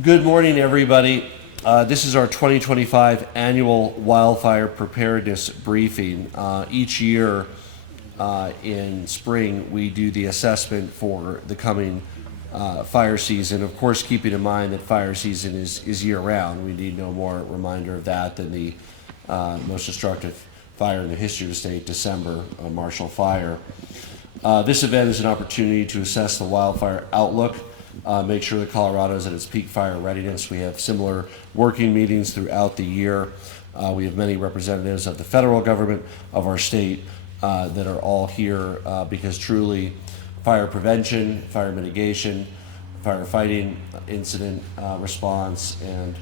Good morning, everybody. This is our 2025 annual wildfire preparedness briefing. Each year in spring, we do the assessment for the coming fire season. Of course, keeping in mind that fire season is year-round. We need no more reminder of that than the most destructive fire in the history of the state, December Marshall Fire. This event is an opportunity to assess the wildfire outlook, make sure that Colorado is at its peak fire readiness. We have similar working meetings throughout the year. We have many representatives of the federal government, of our state, that are all here because truly fire prevention, fire mitigation, firefighting, incident response, and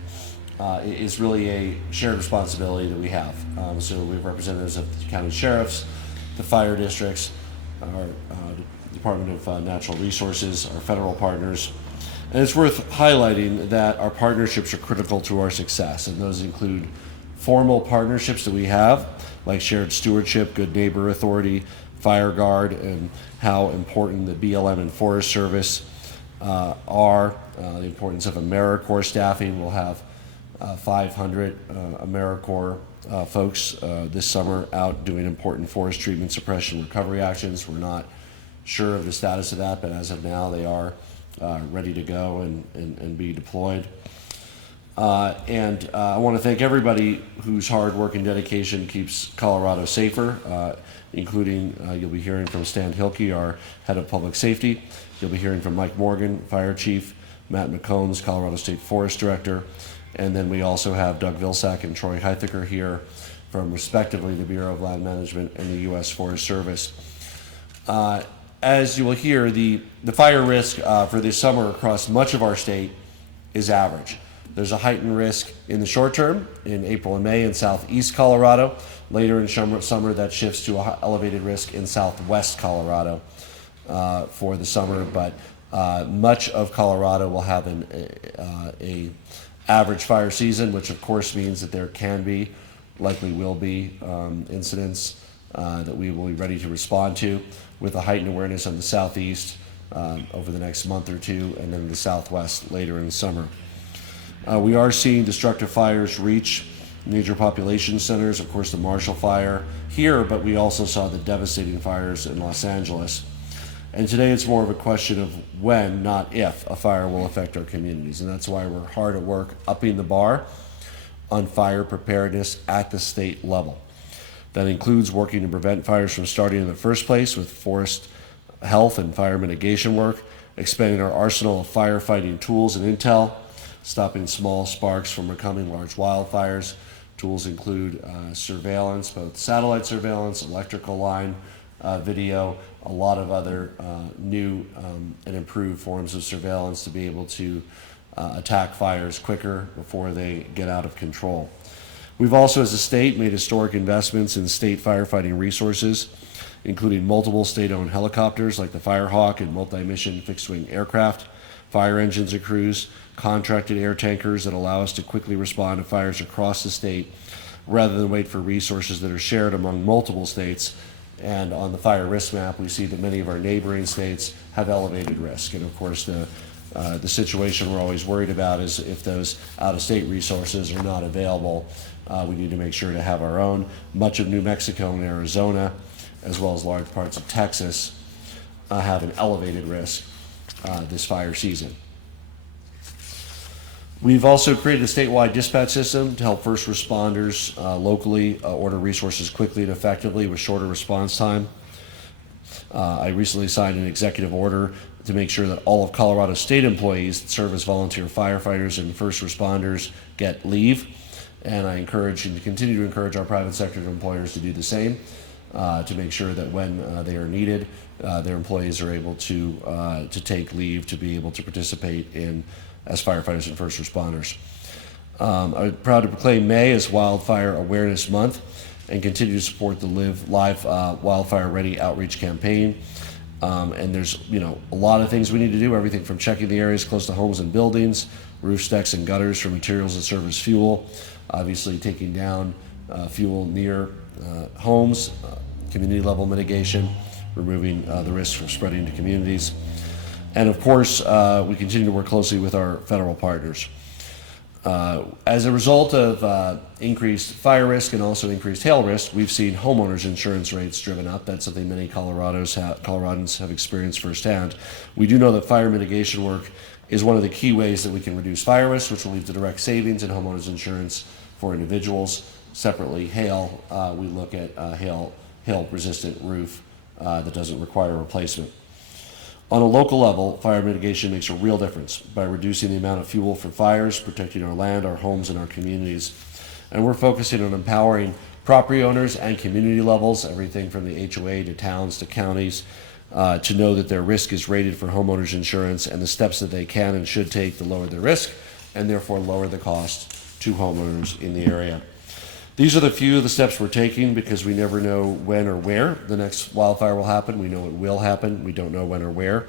is really a shared responsibility that we have. So we have representatives of the county sheriffs, the fire districts, our Department of Natural Resources, our federal partners. And it's worth highlighting that our partnerships are critical to our success, and those include formal partnerships that we have, like shared stewardship, Good Neighbor Authority, Fire Guard, and how important the BLM and Forest Service are, the importance of AmeriCorps staffing. We'll have 500 AmeriCorps folks this summer out doing important forest treatment, suppression, recovery actions. We're not sure of the status of that, but as of now, they are ready to go and be deployed. And I want to thank everybody whose hard work and dedication keeps Colorado safer, including you'll be hearing from Stan Hilke, our head of public safety. You'll be hearing from Mike Morgan, fire chief, Matt McCombs, Colorado State Forest Director, and then we also have Doug Vilsack and Troy Heithaker here from respectively the Bureau of Land Management and the U.S. Forest Service. As you will hear, the fire risk for this summer across much of our state is average. There's a heightened risk in the short term in April and May in southeast Colorado. Later in summer, that shifts to an elevated risk in southwest Colorado for the summer. But much of Colorado will have a average fire season, which of course means that there can be, likely will be, incidents that we will be ready to respond to, with a heightened awareness on the southeast over the next month or two, and then the southwest later in the summer. We are seeing destructive fires reach major population centers, of course the Marshall Fire here, but we also saw the devastating fires in Los Angeles. And today it's more of a question of when, not if, a fire will affect our communities. And that's why we're hard at work upping the bar on fire preparedness at the state level. That includes working to prevent fires from starting in the first place with forest health and fire mitigation work, expanding our arsenal of firefighting tools and intel, stopping small sparks from becoming large wildfires. Tools include surveillance, both satellite surveillance, electrical line video, a lot of other new and improved forms of surveillance to be able to attack fires quicker before they get out of control. We've also, as a state, made historic investments in state firefighting resources, including multiple state-owned helicopters like the Firehawk and multi-mission fixed-wing aircraft, fire engines and crews, contracted air tankers that allow us to quickly respond to fires across the state rather than wait for resources that are shared among multiple states. And on the fire risk map, we see that many of our neighboring states have elevated risk. And of course, the situation we're always worried about is if those out-of-state resources are not available, we need to make sure to have our own. Much of New Mexico and Arizona, as well as large parts of Texas, have an elevated risk this fire season. We've also created a statewide dispatch system to help first responders locally order resources quickly and effectively with shorter response time. I recently signed an executive order to make sure that all of Colorado state employees that serve as volunteer firefighters and first responders get leave. And I encourage and continue to encourage our private sector employers to do the same, to make sure that when they are needed, their employees are able to take leave to be able to participate in as firefighters and first responders. I'm proud to proclaim May as Wildfire Awareness Month and continue to support the Live Wildfire Ready outreach campaign. And there's a lot of things we need to do, everything from checking the areas close to homes and buildings, roof decks and gutters for materials that serve as fuel, obviously taking down fuel near homes, community level mitigation, removing the risk from spreading to communities. And of course, we continue to work closely with our federal partners. As a result of increased fire risk and also increased hail risk, we've seen homeowners insurance rates driven up. That's something many Coloradans have experienced firsthand. We do know that fire mitigation work is one of the key ways that we can reduce fire risk, which will lead to direct savings in homeowners insurance for individuals. Separately, hail, we look at hail-resistant roof that doesn't require a replacement. On a local level, fire mitigation makes a real difference by reducing the amount of fuel for fires, protecting our land, our homes, and our communities. And we're focusing on empowering property owners and community levels, everything from the HOA to towns to counties, to know that their risk is rated for homeowners insurance and the steps that they can and should take to lower their risk and therefore lower the cost to homeowners in the area. These are the few of the steps we're taking because we never know when or where the next wildfire will happen. We know it will happen. We don't know when or where.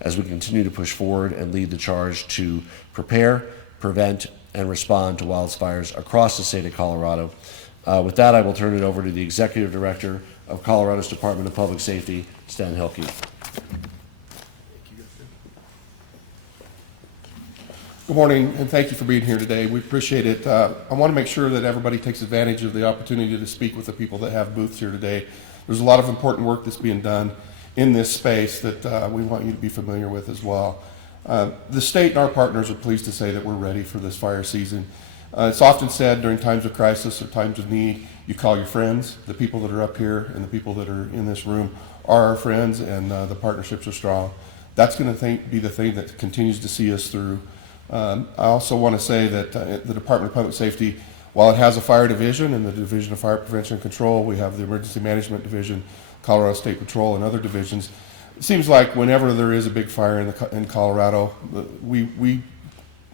As we continue to push forward and lead the charge to prepare, prevent, and respond to wildfires across the state of Colorado. With that, I will turn it over to the Executive Director of Colorado's Department of Public Safety, Stan Hilke. Good morning, and thank you for being here today. We appreciate it. I want to make sure that everybody takes advantage of the opportunity to speak with the people that have booths here today. There's a lot of important work that's being done in this space that we want you to be familiar with as well. The state and our partners are pleased to say that we're ready for this fire season. It's often said during times of crisis or times of need, you call your friends. The people that are up here and the people that are in this room are our friends, and the partnerships are strong. That's going to be the thing that continues to see us through. I also want to say that the Department of Public Safety, while it has a fire division and the Division of Fire Prevention and Control, we have the Emergency Management Division, Colorado State Patrol, and other divisions. It seems like whenever there is a big fire in Colorado, we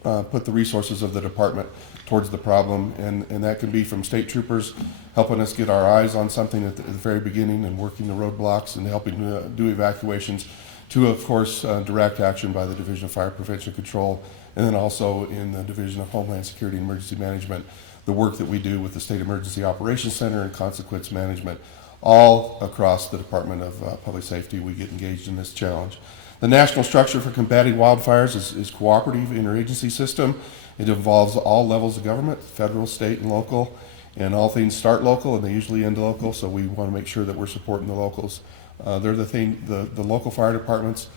put the resources of the department towards the problem, and that can be from state troopers helping us get our eyes on something at the very beginning and working the roadblocks and helping do evacuations, to, of course, direct action by the Division of Fire Prevention and Control, and then also in the Division of Homeland Security and Emergency Management, the work that we do with the State Emergency Operations Center and Consequence Management. All across the Department of Public Safety, we get engaged in this challenge. The national structure for combating wildfires is cooperative interagency system. It involves all levels of government, federal, state, and local, and all things start local and they usually end local, so we want to make sure that we're supporting the locals. They're the local fire departments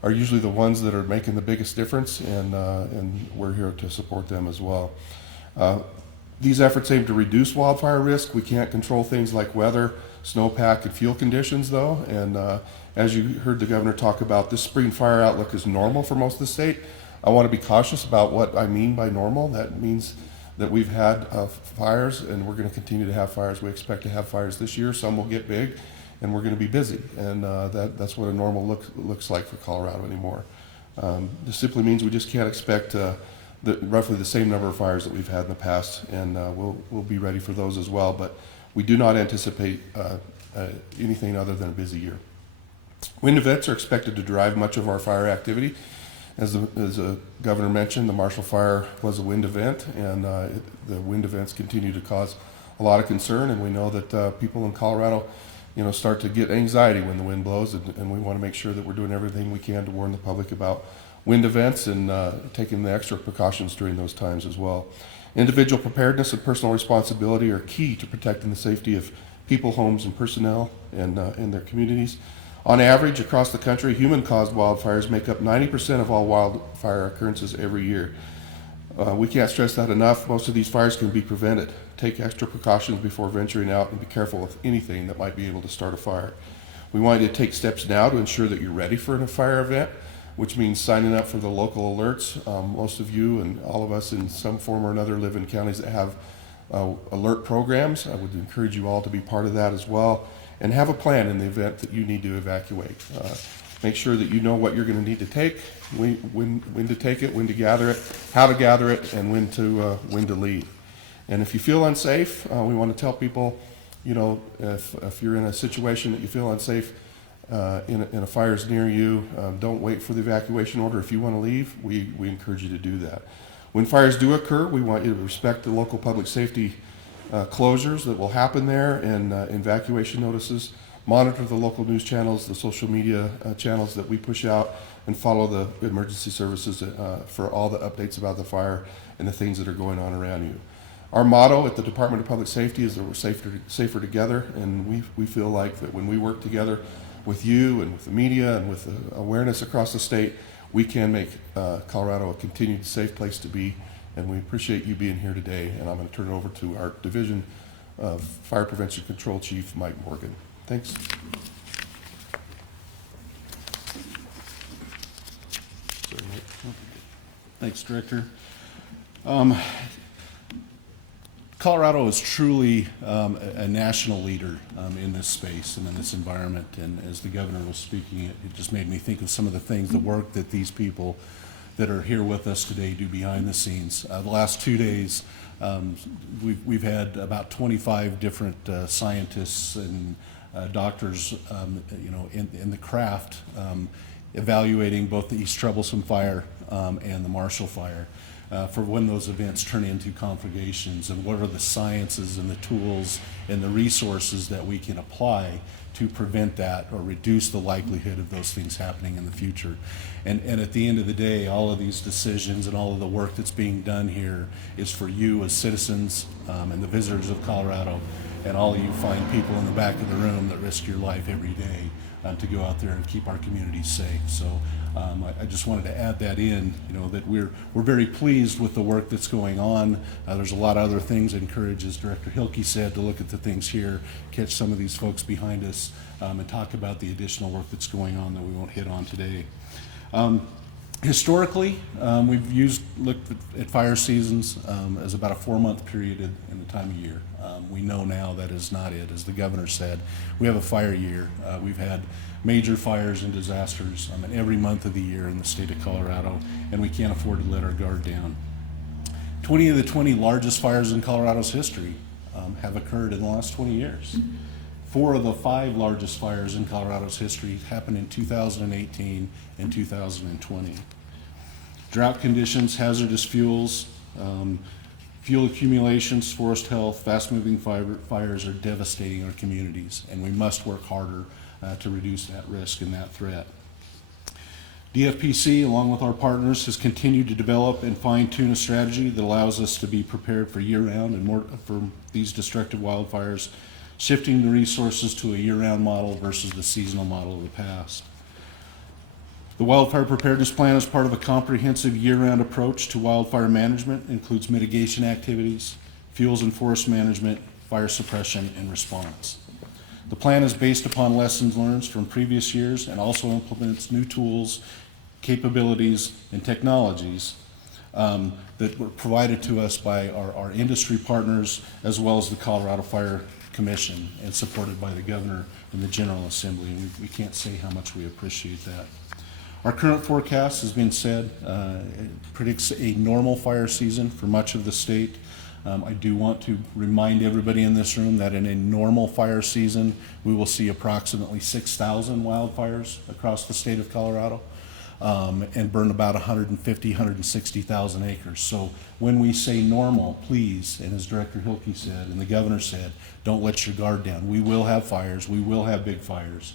are usually the ones that are making the biggest difference, and we're here to support them as well. These efforts aim to reduce wildfire risk. We can't control things like weather, snowpack, and fuel conditions, though, and as you heard the governor talk about, this spring fire outlook is normal for most of the state. I want to be cautious about what I mean by normal. That means that we've had fires, and we're going to continue to have fires. We expect to have fires this year. Some will get big, and we're going to be busy, and that's what a normal looks like for Colorado anymore. This simply means we just can't expect roughly the same number of fires that we've had in the past, and we'll be ready for those as well, but we do not anticipate anything other than a busy year. Wind events are expected to drive much of our fire activity. As the governor mentioned, the Marshall Fire was a wind event, and the wind events continue to cause a lot of concern, and we know that people in Colorado start to get anxiety when the wind blows, and we want to make sure that we're doing everything we can to warn the public about wind events and taking the extra precautions during those times as well. Individual preparedness and personal responsibility are key to protecting the safety of people, homes, and personnel and in their communities. On average, across the country, human-caused wildfires make up 90% of all wildfire occurrences every year. We can't stress that enough. Most of these fires can be prevented. Take extra precautions before venturing out and be careful with anything that might be able to start a fire. We want you to take steps now to ensure that you're ready for a fire event, which means signing up for the local alerts. Most of you and all of us in some form or another live in counties that have alert programs. I would encourage you all to be part of that as well, and have a plan in the event that you need to evacuate. Make sure that you know what you're going to need to take, when to take it, when to gather it, how to gather it, and when to leave. And if you feel unsafe, we want to tell people, if you're in a situation that you feel unsafe, in a fire's near you, don't wait for the evacuation order. If you want to leave, we encourage you to do that. When fires do occur, we want you to respect the local public safety closures that will happen there and evacuation notices. monitor the local news channels, the social media channels that we push out, and follow the emergency services for all the updates about the fire and the things that are going on around you. Our motto at the Department of Public Safety is that we're safer together, and we feel like that when we work together with you and with the media and with the awareness across the state, we can make Colorado a continued safe place to be, and we appreciate you being here today. And I'm going to turn it over to our Division of Fire Prevention Control Chief, Mike Morgan. Thanks. Thanks, Director. Colorado is truly a national leader in this space and in this environment. And as the governor was speaking, it just made me think of some of the things, the work that these people that are here with us today do behind the scenes. The last 2 days, we've had about 25 different scientists and doctors, in the craft, evaluating both the East Troublesome Fire and the Marshall Fire. For when those events turn into conflagrations, and what are the sciences and the tools and the resources that we can apply to prevent that or reduce the likelihood of those things happening in the future. And at the end of the day, all of these decisions and all of the work that's being done here is for you as citizens and the visitors of Colorado, and all of you fine people in the back of the room that risk your life every day to go out there and keep our communities safe. So I just wanted to add that in, that we're very pleased with the work that's going on. There's a lot of other things. I encourage, as Director Hilke said, to look at the things here, catch some of these folks behind us, and talk about the additional work that's going on that we won't hit on today. Historically, we've looked at fire seasons as about a 4-month period in the time of year. We know now that is not it. As the governor said, we have a fire year. We've had major fires and disasters in every month of the year in the state of Colorado, and we can't afford to let our guard down. 20 of the 20 largest fires in Colorado's history have occurred in the last 20 years. 4 of the 5 largest fires in Colorado's history happened in 2018 and 2020. Drought conditions, hazardous fuels, fuel accumulations, forest health, fast-moving fires are devastating our communities, and we must work harder to reduce that risk and that threat. DFPC, along with our partners, has continued to develop and fine-tune a strategy that allows us to be prepared for year-round and more for these destructive wildfires, shifting the resources to a year-round model versus the seasonal model of the past. The Wildfire Preparedness Plan is part of a comprehensive year-round approach to wildfire management. It includes mitigation activities, fuels and forest management, fire suppression, and response. The plan is based upon lessons learned from previous years and also implements new tools, capabilities, and technologies that were provided to us by our industry partners, as well as the Colorado Fire Commission, and supported by the Governor and the General Assembly. And we can't say how much we appreciate that. Our current forecast, has been said, predicts a normal fire season for much of the state. I do want to remind everybody in this room that in a normal fire season, we will see approximately 6,000 wildfires across the state of Colorado and burn about 150, 160,000 acres. So when we say normal, please, and as Director Hilke said and the Governor said, don't let your guard down. We will have fires. We will have big fires.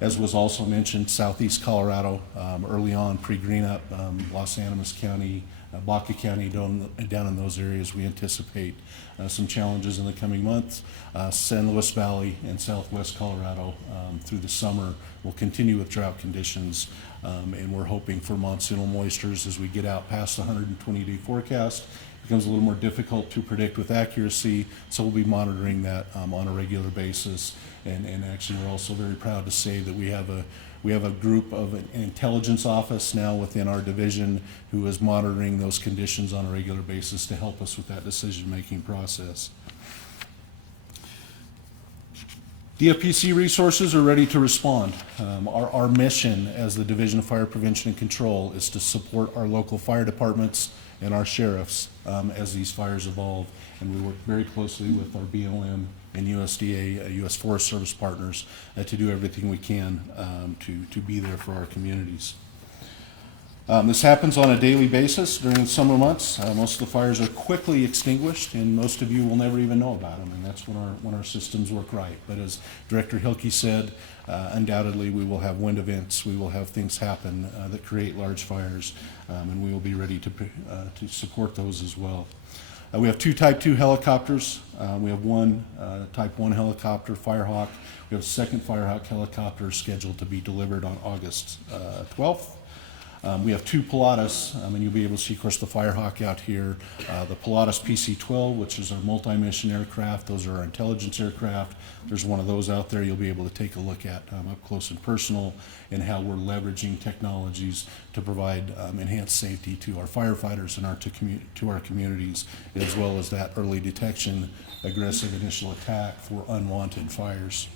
As was also mentioned, southeast Colorado, early on, pre-green up, Los Animas County, Baca County, down in those areas, we anticipate some challenges in the coming months. San Luis Valley and southwest Colorado through the summer will continue with drought conditions, and we're hoping for monsoonal moistures as we get out past the 120-day forecast. It becomes a little more difficult to predict with accuracy, so we'll be monitoring that on a regular basis. And actually, we're also very proud to say that we have a group of an intelligence office now within our division who is monitoring those conditions on a regular basis to help us with that decision-making process. DFPC resources are ready to respond. Our mission as the Division of Fire Prevention and Control is to support our local fire departments and our sheriffs as these fires evolve. And we work very closely with our BLM and USDA, U.S. Forest Service partners to do everything we can to be there for our communities. This happens on a daily basis during the summer months. Most of the fires are quickly extinguished, and most of you will never even know about them, and that's when our systems work right. But as Director Hilke said, undoubtedly we will have wind events, we will have things happen that create large fires, and we will be ready to support those as well. We have 2 Type 2 helicopters. We have one Type 1 helicopter, Firehawk. We have a second Firehawk helicopter scheduled to be delivered on August 12th. We have 2 Pilatus, and you'll be able to see, of course, the Firehawk out here. The Pilatus PC-12, which is our multi-mission aircraft. Those are our intelligence aircraft. There's one of those out there you'll be able to take a look at up close and personal, and how we're leveraging technologies to provide enhanced safety to our firefighters and to our communities, as well as that early detection, aggressive initial attack for unwanted fires.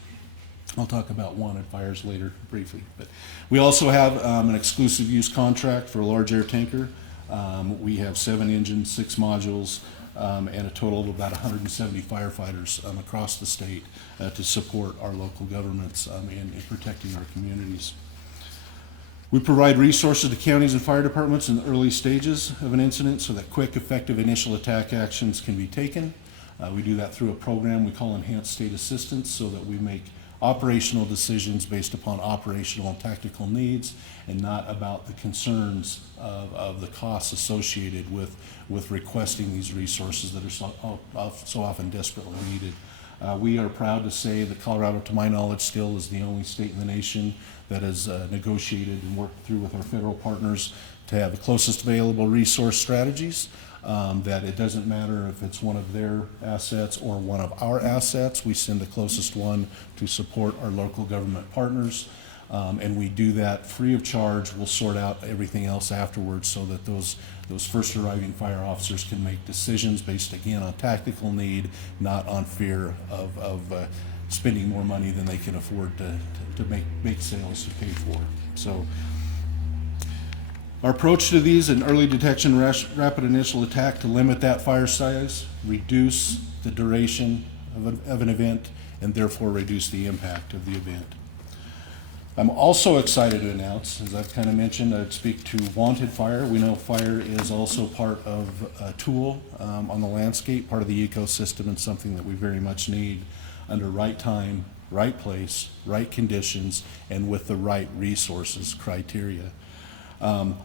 I'll talk about wanted fires later briefly. But we also have an exclusive use contract for a large air tanker. We have 7 engines, 6 modules, and a total of about 170 firefighters across the state to support our local governments in protecting our communities. We provide resources to counties and fire departments in the early stages of an incident so that quick, effective initial attack actions can be taken. We do that through a program we call Enhanced State Assistance, so that we make operational decisions based upon operational and tactical needs, and not about the concerns of the costs associated with requesting these resources that are so often desperately needed. We are proud to say that Colorado, to my knowledge, still is the only state in the nation that has negotiated and worked through with our federal partners to have the closest available resource strategies. That it doesn't matter if it's one of their assets or one of our assets, we send the closest one to support our local government partners. And we do that free of charge. We'll sort out everything else afterwards, so that those first arriving fire officers can make decisions based, again, on tactical need, not on fear of spending more money than they can afford to make sales to pay for. So our approach to these: an early detection, rapid initial attack to limit that fire size, reduce the duration of an event, and therefore reduce the impact of the event. I'm also excited to announce, as I've kind of mentioned, I'd speak to wanted fire. We know fire is also part of a tool on the landscape, part of the ecosystem, and something that we very much need under right time, right place, right conditions, and with the right resources criteria.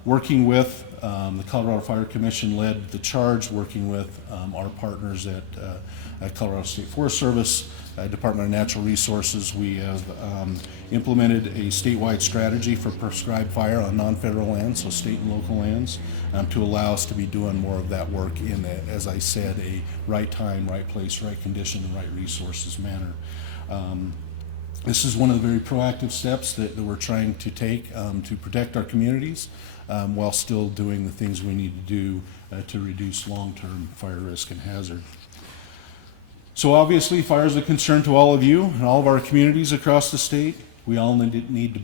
Working with the Colorado Fire Commission led the charge, working with our partners at Colorado State Forest Service, Department of Natural Resources. We have implemented a statewide strategy for prescribed fire on non-federal lands, so state and local lands, to allow us to be doing more of that work in, as I said, a right time, right place, right condition, and right resources manner. This is one of the very proactive steps that we're trying to take to protect our communities while still doing the things we need to do to reduce long-term fire risk and hazard. So obviously, fire is a concern to all of you and all of our communities across the state. We all need to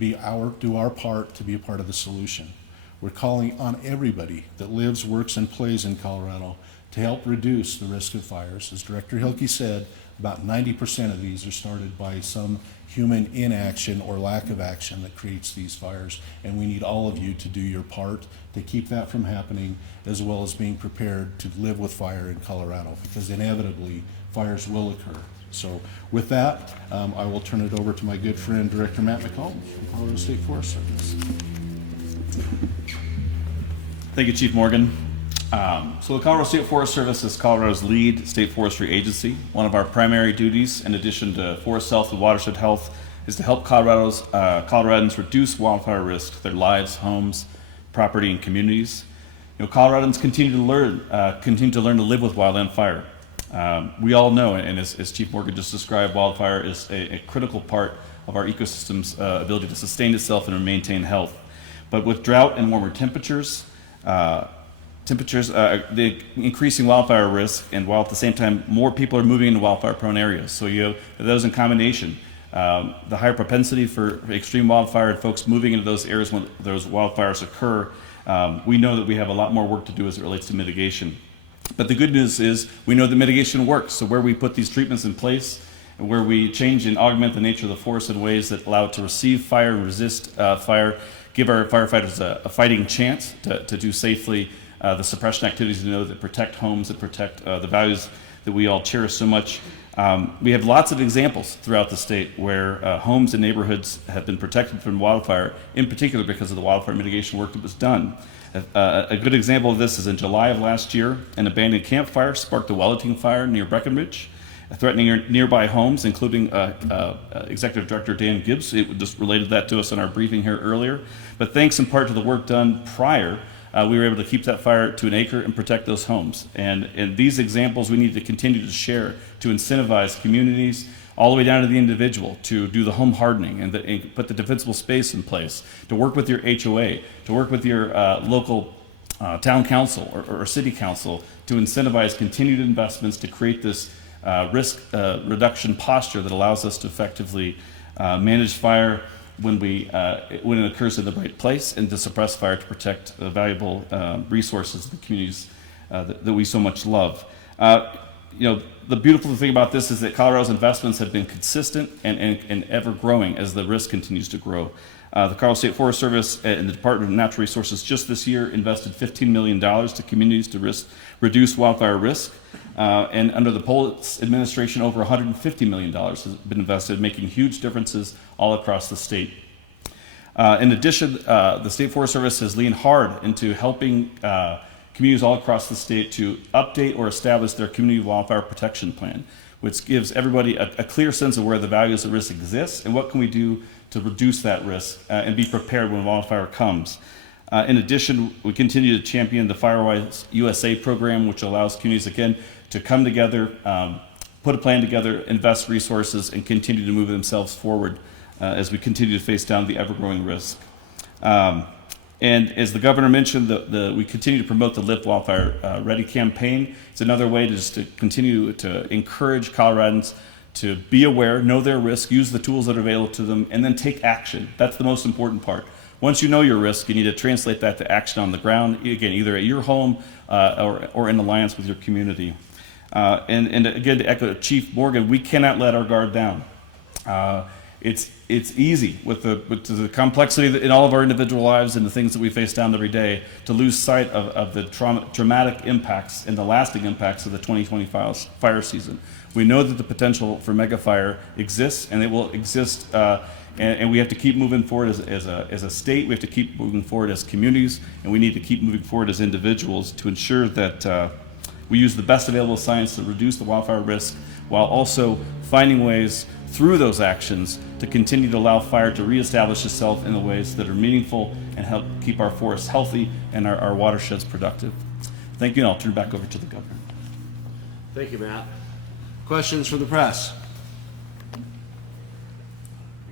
do our part to be a part of the solution. We're calling on everybody that lives, works, and plays in Colorado to help reduce the risk of fires. As Director Hilke said, about 90% of these are started by some human inaction or lack of action that creates these fires, and we need all of you to do your part to keep that from happening, as well as being prepared to live with fire in Colorado, because inevitably fires will occur. So with that, I will turn it over to my good friend, Director Matt McCall from Colorado State Forest Service. Thank you, Chief Morgan. So the Colorado State Forest Service is Colorado's lead state forestry agency. One of our primary duties, in addition to forest health and watershed health, is to help Coloradans reduce wildfire risk to their lives, homes, property, and communities. Coloradans continue to learn to live with wildland fire. We all know, and as Chief Morgan just described, wildfire is a critical part of our ecosystem's ability to sustain itself and maintain health. But with drought and warmer temperatures, the increasing wildfire risk, and while at the same time more people are moving into wildfire-prone areas. So you have those in combination. The higher propensity for extreme wildfire and folks moving into those areas when those wildfires occur, we know that we have a lot more work to do as it relates to mitigation. But the good news is we know that mitigation works. So where we put these treatments in place, and where we change and augment the nature of the forest in ways that allow it to receive fire and resist fire, give our firefighters a fighting chance to do safely the suppression activities that protect homes, that protect the values that we all cherish so much. We have lots of examples throughout the state where homes and neighborhoods have been protected from wildfire, in particular because of the wildfire mitigation work that was done. A good example of this is in July of last year, an abandoned campfire sparked a Wellington fire near Breckenridge, threatening nearby homes, including Executive Director Dan Gibbs. It just related that to us in our briefing here earlier. But thanks in part to the work done prior, we were able to keep that fire to an acre and protect those homes. And these examples we need to continue to share to incentivize communities all the way down to the individual to do the home hardening and put the defensible space in place, to work with your HOA, to work with your local town council or city council to incentivize continued investments to create this risk reduction posture that allows us to effectively manage fire when it occurs in the right place, and to suppress fire to protect the valuable resources of the communities that we so much love. The beautiful thing about this is that Colorado's investments have been consistent and ever growing as the risk continues to grow. The Colorado State Forest Service and the Department of Natural Resources just this year invested $15 million to communities to reduce wildfire risk. And under the Polis administration, over $150 million has been invested, making huge differences all across the state. In addition, the State Forest Service has leaned hard into helping communities all across the state to update or establish their community wildfire protection plan, which gives everybody a clear sense of where the values of risk exist and what can we do to reduce that risk and be prepared when wildfire comes. In addition, we continue to champion the Firewise USA program, which allows communities, again, to come together, put a plan together, invest resources, and continue to move themselves forward as we continue to face down the ever-growing risk. And as the governor mentioned, we continue to promote the Live Wildfire Ready campaign. It's another way to continue to encourage Coloradans to be aware, know their risk, use the tools that are available to them, and then take action. That's the most important part. Once you know your risk, you need to translate that to action on the ground, again, either at your home or in alliance with your community. And again, to echo Chief Morgan, we cannot let our guard down. It's easy with the complexity in all of our individual lives and the things that we face down every day to lose sight of the traumatic impacts and the lasting impacts of the 2020 fire season. We know that the potential for mega fire exists, and it will exist, and we have to keep moving forward as a state. We have to keep moving forward as communities, and we need to keep moving forward as individuals to ensure that we use the best available science to reduce the wildfire risk, while also finding ways through those actions to continue to allow fire to reestablish itself in the ways that are meaningful and help keep our forests healthy and our watersheds productive. Thank you, and I'll turn it back over to the governor. Thank you, Matt. Questions from the press? You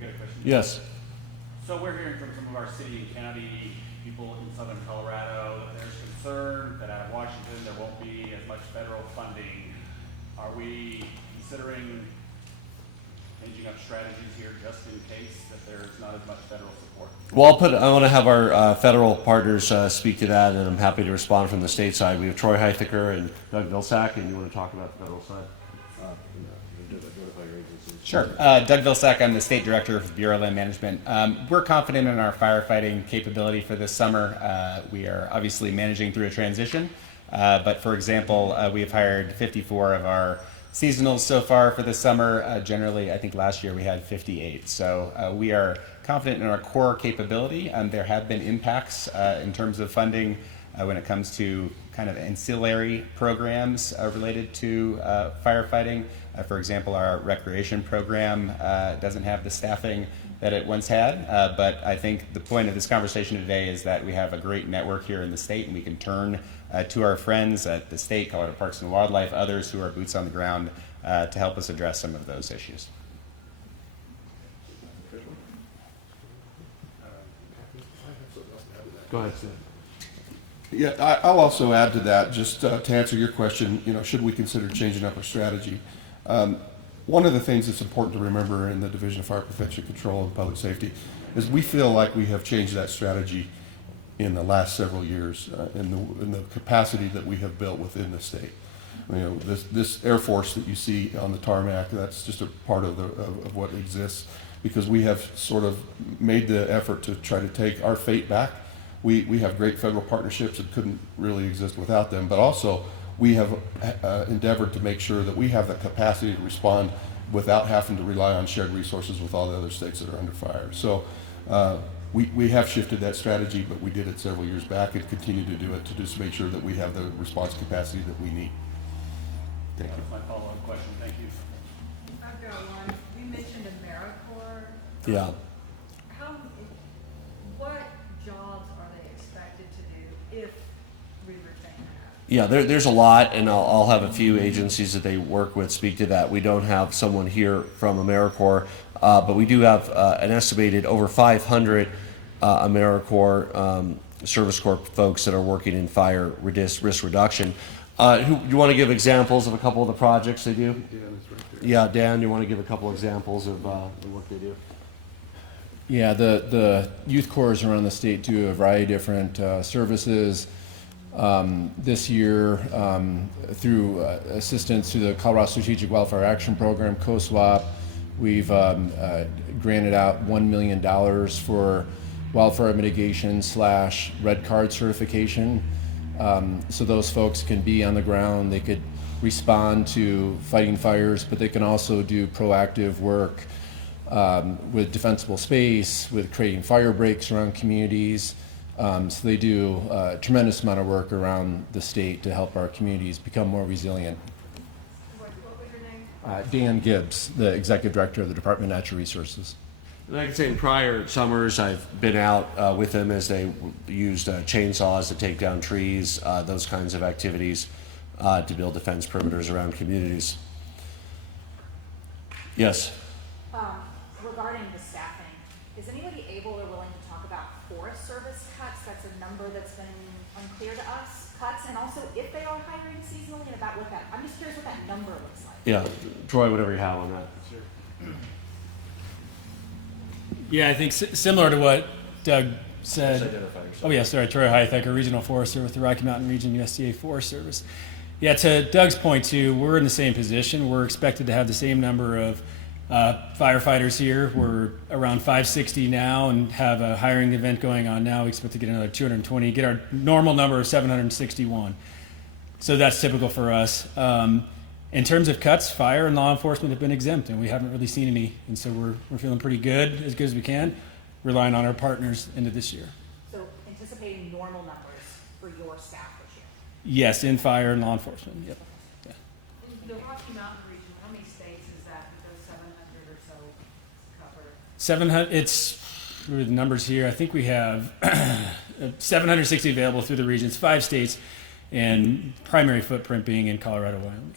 got a question? Yes. So we're hearing from some of our city and county people in southern Colorado that there's concern that out of Washington there won't be as much federal funding. Are we considering changing up strategies here just in case that there's not as much federal support? Well, I want to have our federal partners speak to that, and I'm happy to respond from the state side. We have Troy Heithiker and Doug Vilsack, and you want to talk about the federal side? Sure. Doug Vilsack, I'm the State Director of Bureau of Land Management. We're confident in our firefighting capability for this summer. We are obviously managing through a transition, but for example, we have hired 54 of our seasonals so far for this summer. Generally, I think last year we had 58. So we are confident in our core capability. There have been impacts in terms of funding when it comes to kind of ancillary programs related to firefighting. For example, our recreation program doesn't have the staffing that it once had, but I think the point of this conversation today is that we have a great network here in the state, and we can turn to our friends at the state, Colorado Parks and Wildlife, others who are boots on the ground to help us address some of those issues. Go ahead, Steve. Yeah, I'll also add to that, just to answer your question, should we consider changing up our strategy? One of the things that's important to remember in the Division of Fire Prevention Control and Public Safety is we feel like we have changed that strategy in the last several years in the capacity that we have built within the state. This Air Force that you see on the tarmac, that's just a part of what exists. because we have sort of made the effort to try to take our fate back. We have great federal partnerships that couldn't really exist without them, but also we have endeavored to make sure that we have the capacity to respond without having to rely on shared resources with all the other states that are under fire. So we have shifted that strategy, but we did it several years back and continue to do it to just make sure that we have the response capacity that we need. Thank you. That's my follow-up question. Thank you. I've got one. You mentioned AmeriCorps. Yeah. What jobs are they expected to do if we retain that? Yeah, there's a lot, and I'll have a few agencies that they work with speak to that. We don't have someone here from AmeriCorps, but we do have an estimated over 500 AmeriCorps Service Corps folks that are working in fire risk reduction. You want to give examples of a couple of the projects they do? Yeah, Dan, you want to give a couple examples of the work they do? Yeah, the youth corps around the state do a variety of different services. This year, through assistance to the Colorado Strategic Wildfire Action Program, COSWAP, we've granted out $1 million for wildfire mitigation / red card certification. So those folks can be on the ground, they could respond to fighting fires, but they can also do proactive work with defensible space, with creating fire breaks around communities. So they do a tremendous amount of work around the state to help our communities become more resilient. What was your name? Dan Gibbs, the Executive Director of the Department of Natural Resources. And I can say in prior summers, I've been out with them as they used chainsaws to take down trees, those kinds of activities to build defense perimeters around communities. Yes? Regarding the staffing, is anybody able or willing to talk about Forest Service cuts? That's a number that's been unclear to us. Cuts, and also if they are hiring seasonally, and about what that, I'm just curious what that number looks like. Yeah. Troy, whatever you have on that. Yeah, I think similar to what Doug said. Oh yeah, sorry, Troy Highthecker, Regional Forester with the Rocky Mountain Region USDA Forest Service. Yeah, to Doug's point too, we're in the same position. We're expected to have the same number of firefighters here. We're around 560 now and have a hiring event going on now. We expect to get another 220, get our normal number of 761. So that's typical for us. In terms of cuts, fire and law enforcement have been exempt, and we haven't really seen any. And so we're feeling pretty good as we can, relying on our partners into this year. So anticipating normal numbers for your staff this year? Yes, in fire and law enforcement. Yep. Yeah. In the Rocky Mountain region, how many states is that with those 700 or so covered? 700. It's the numbers here. I think we have 760 available through the regions, 5 states, and primary footprint being in Colorado, Wyoming.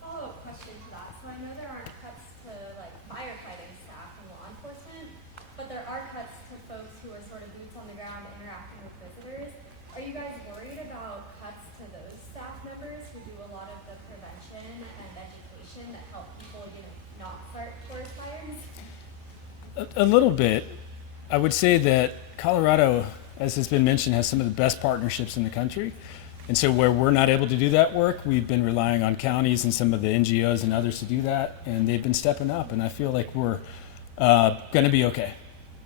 Follow-up question to that. So I know there aren't cuts to like firefighting staff and law enforcement, but there are cuts to folks who are sort of boots on the ground interacting with visitors. Are you guys worried about cuts to those staff members who do a lot of the prevention and education that help people, not start forest fires? A little bit. I would say that Colorado, as has been mentioned, has some of the best partnerships in the country. And so where we're not able to do that work, we've been relying on counties and some of the NGOs and others to do that, and they've been stepping up, and I feel like we're going to be okay.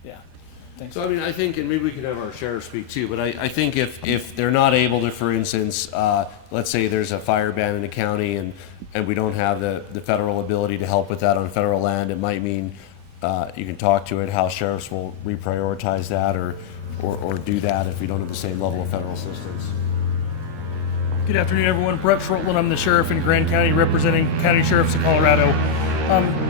Yeah. Thanks. So, I mean, I think, and maybe we could have our sheriff speak too, but I think if they're not able to, for instance, let's say there's a fire ban in a county and we don't have the federal ability to help with that on federal land, it might mean you can talk to it, how sheriffs will reprioritize that or do that if we don't have the same level of federal assistance. Good afternoon, everyone. Brett Schrottland. I'm the sheriff in Grand County, representing County Sheriffs of Colorado.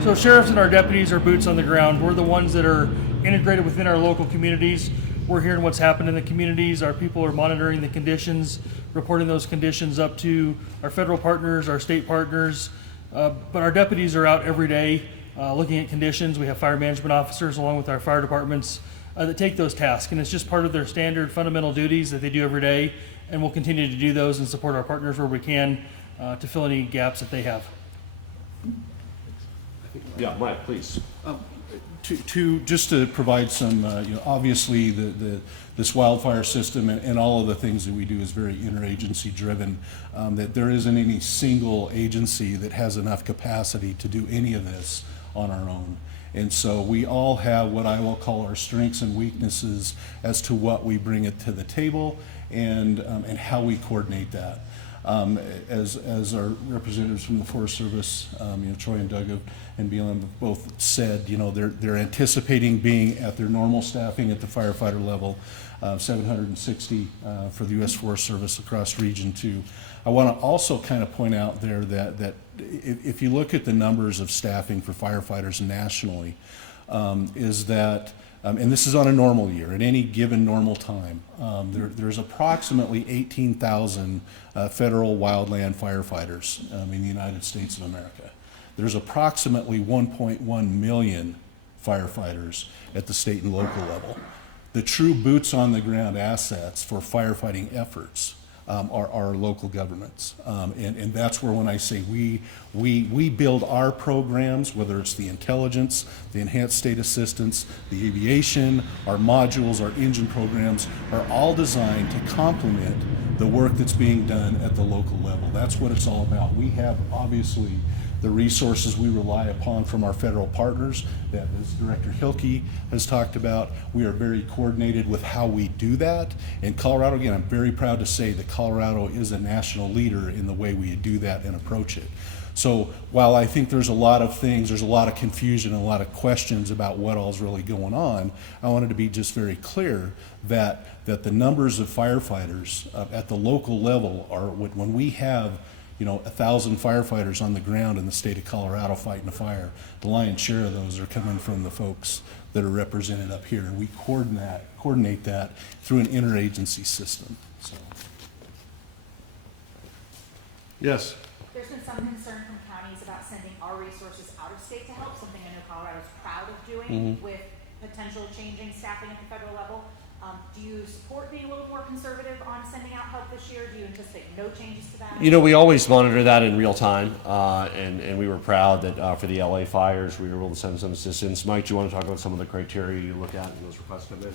So sheriffs and our deputies are boots on the ground. We're the ones that are integrated within our local communities. We're hearing what's happened in the communities. Our people are monitoring the conditions, reporting those conditions up to our federal partners, our state partners. But our deputies are out every day looking at conditions. We have fire management officers along with our fire departments that take those tasks. And it's just part of their standard fundamental duties that they do every day. And we'll continue to do those and support our partners where we can to fill any gaps that they have. Yeah, Mike, please. just to provide some, obviously this wildfire system and all of the things that we do is very interagency driven, that there isn't any single agency that has enough capacity to do any of this on our own. And so we all have what I will call our strengths and weaknesses as to what we bring it to the table and how we coordinate that. As our representatives from the Forest Service, Troy and Doug and BLM have both said, they're anticipating being at their normal staffing at the firefighter level, 760 for the U.S. Forest Service across Region 2. I want to also kind of point out there that if you look at the numbers of staffing for firefighters nationally, is that and this is on a normal year, at any given normal time, there's approximately 18,000 federal wildland firefighters in the United States of America. There's approximately 1.1 million firefighters at the state and local level. The true boots on the ground assets for firefighting efforts are local governments. And that's where when I say we build our programs, whether it's the intelligence, the enhanced state assistance, the aviation, our modules, our engine programs are all designed to complement the work that's being done at the local level. That's what it's all about. We have obviously the resources we rely upon from our federal partners that, as Director Hilke has talked about, we are very coordinated with how we do that. And Colorado, again, I'm very proud to say that Colorado is a national leader in the way we do that and approach it. So while I think there's a lot of things, there's a lot of confusion and a lot of questions about what all's really going on, I wanted to be just very clear that the numbers of firefighters at the local level are, when we have 1,000 firefighters on the ground in the state of Colorado fighting a fire, the lion's share of those are coming from the folks that are represented up here. And we coordinate that through an interagency system. So. Yes. There's been some concern from counties about sending our resources out of state to help, something I know Colorado's proud of doing with potential changing staffing at the federal level. Do you support being a little more conservative on sending out help this year? Do you anticipate no changes to that? We always monitor that in real time, and we were proud that for the LA fires, we were able to send some assistance. Mike, do you want to talk about some of the criteria you look at when those requests come in?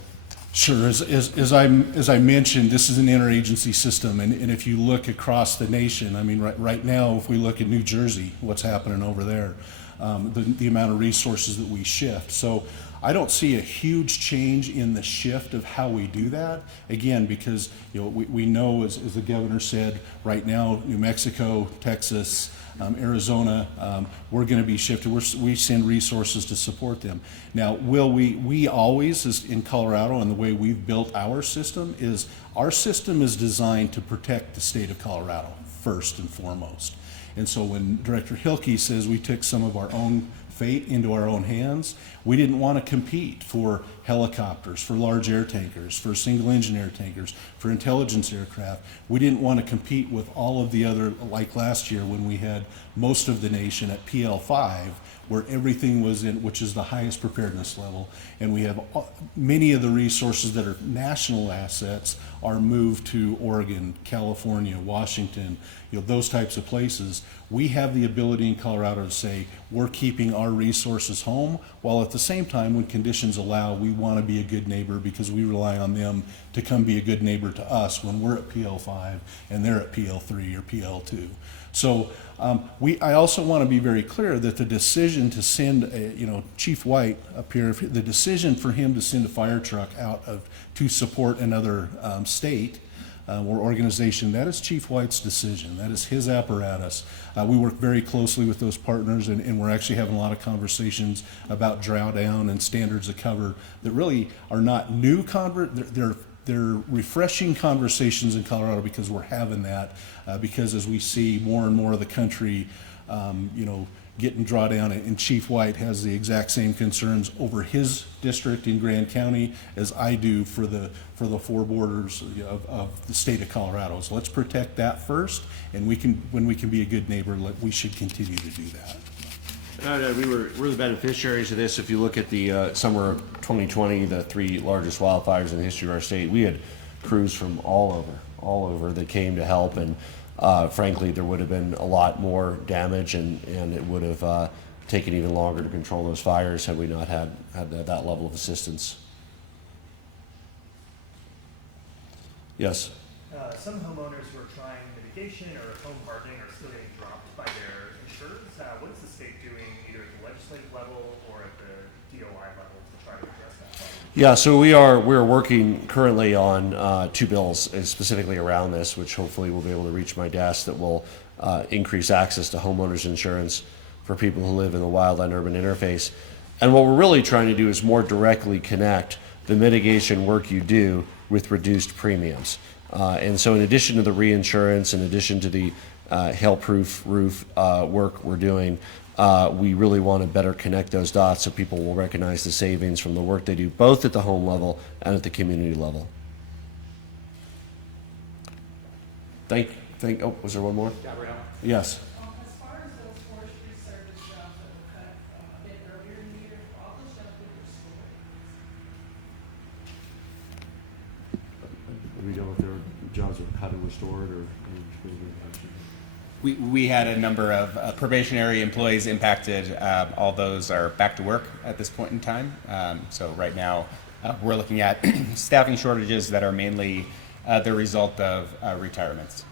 Sure. As I mentioned, this is an interagency system, and if you look across the nation, right now, if we look at New Jersey, what's happening over there, the amount of resources that we shift. So I don't see a huge change in the shift of how we do that. Again, because we know, as the governor said, right now, New Mexico, Texas, Arizona, we're going to be shifted. We send resources to support them. Now, will we always, as in Colorado, and the way we've built our system is designed to protect the state of Colorado first and foremost. And so when Director Hilke says we took some of our own fate into our own hands, we didn't want to compete for helicopters, for large air tankers, for single engine air tankers, for intelligence aircraft. We didn't want to compete with all of the other, like last year when we had most of the nation at PL5, where everything was in, which is the highest preparedness level, and we have many of the resources that are national assets are moved to Oregon, California, Washington, those types of places. We have the ability in Colorado to say we're keeping our resources home, while at the same time, when conditions allow, we want to be a good neighbor because we rely on them to come be a good neighbor to us when we're at PL5 and they're at PL3 or PL2. So I also want to be very clear that the decision to send, Chief White up here, the decision for him to send a fire truck out to support another state or organization, that is Chief White's decision. That is his apparatus. We work very closely with those partners, and we're actually having a lot of conversations about drawdown and standards of cover that really are not new they're refreshing conversations in Colorado because we're having that, because as we see more and more of the country, getting drawdown, and Chief White has the exact same concerns over his district in Grand County as I do for the four borders of the state of Colorado. So let's protect that first, and when we can be a good neighbor, we should continue to do that. We're the beneficiaries of this. If you look at the summer of 2020, the three largest wildfires in the history of our state, we had crews from all over that came to help, and frankly, there would have been a lot more damage, and it would have taken even longer to control those fires had we not had that level of assistance. Yes. Some homeowners who are trying mitigation or home hardening are still getting dropped by their insurers. What is the state doing either at the legislative level or at the DOI level to try to address that problem? Yeah, so we're working currently on 2 bills specifically around this, which hopefully will be able to reach my desk, that will increase access to homeowners insurance for people who live in the wildland-urban interface. And what we're really trying to do is more directly connect the mitigation work you do with reduced premiums. And so in addition to the reinsurance, in addition to the hail-proof roof work we're doing, we really want to better connect those dots so people will recognize the savings from the work they do, both at the home level and at the community level. Oh, was there one more? Gabrielle? Yes. As far as those forestry service jobs that were cut a bit earlier in the year, all those jobs were restored. We know if their jobs are cut and restored or. We had a number of probationary employees impacted. All those are back to work at this point in time. So right now, we're looking at staffing shortages that are mainly the result of retirements.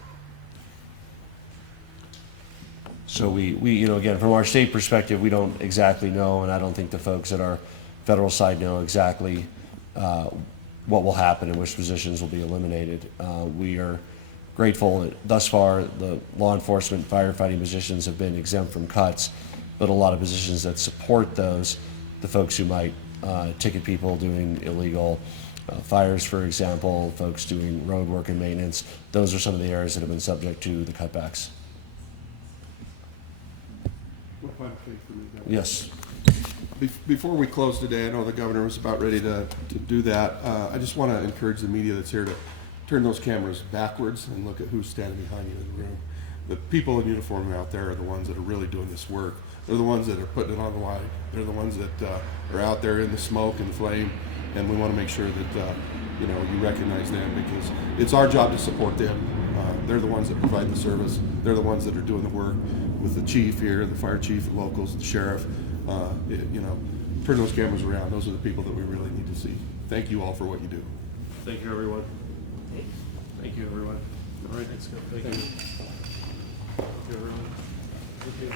So we again, from our state perspective, we don't exactly know, and I don't think the folks at our federal side know exactly what will happen and which positions will be eliminated. We are grateful that thus far the law enforcement, firefighting positions have been exempt from cuts, but a lot of positions that support those, the folks who might ticket people doing illegal fires, for example, folks doing road work and maintenance, those are some of the areas that have been subject to the cutbacks. Yes. Before we close today, I know the governor was about ready to do that. I just want to encourage the media that's here to turn those cameras backwards and look at who's standing behind you in the room. The people in uniform out there are the ones that are really doing this work. They're the ones that are putting it on the line. They're the ones that are out there in the smoke and the flame, and we want to make sure that you recognize them, because it's our job to support them. They're the ones that provide the service. They're the ones that are doing the work with the chief here, the fire chief, the locals, the sheriff. Turn those cameras around. Those are the people that we really need to see. Thank you all for what you do. Thank you, everyone. Thank you, everyone. All right. Thank you. Thank you, everyone. Thank you.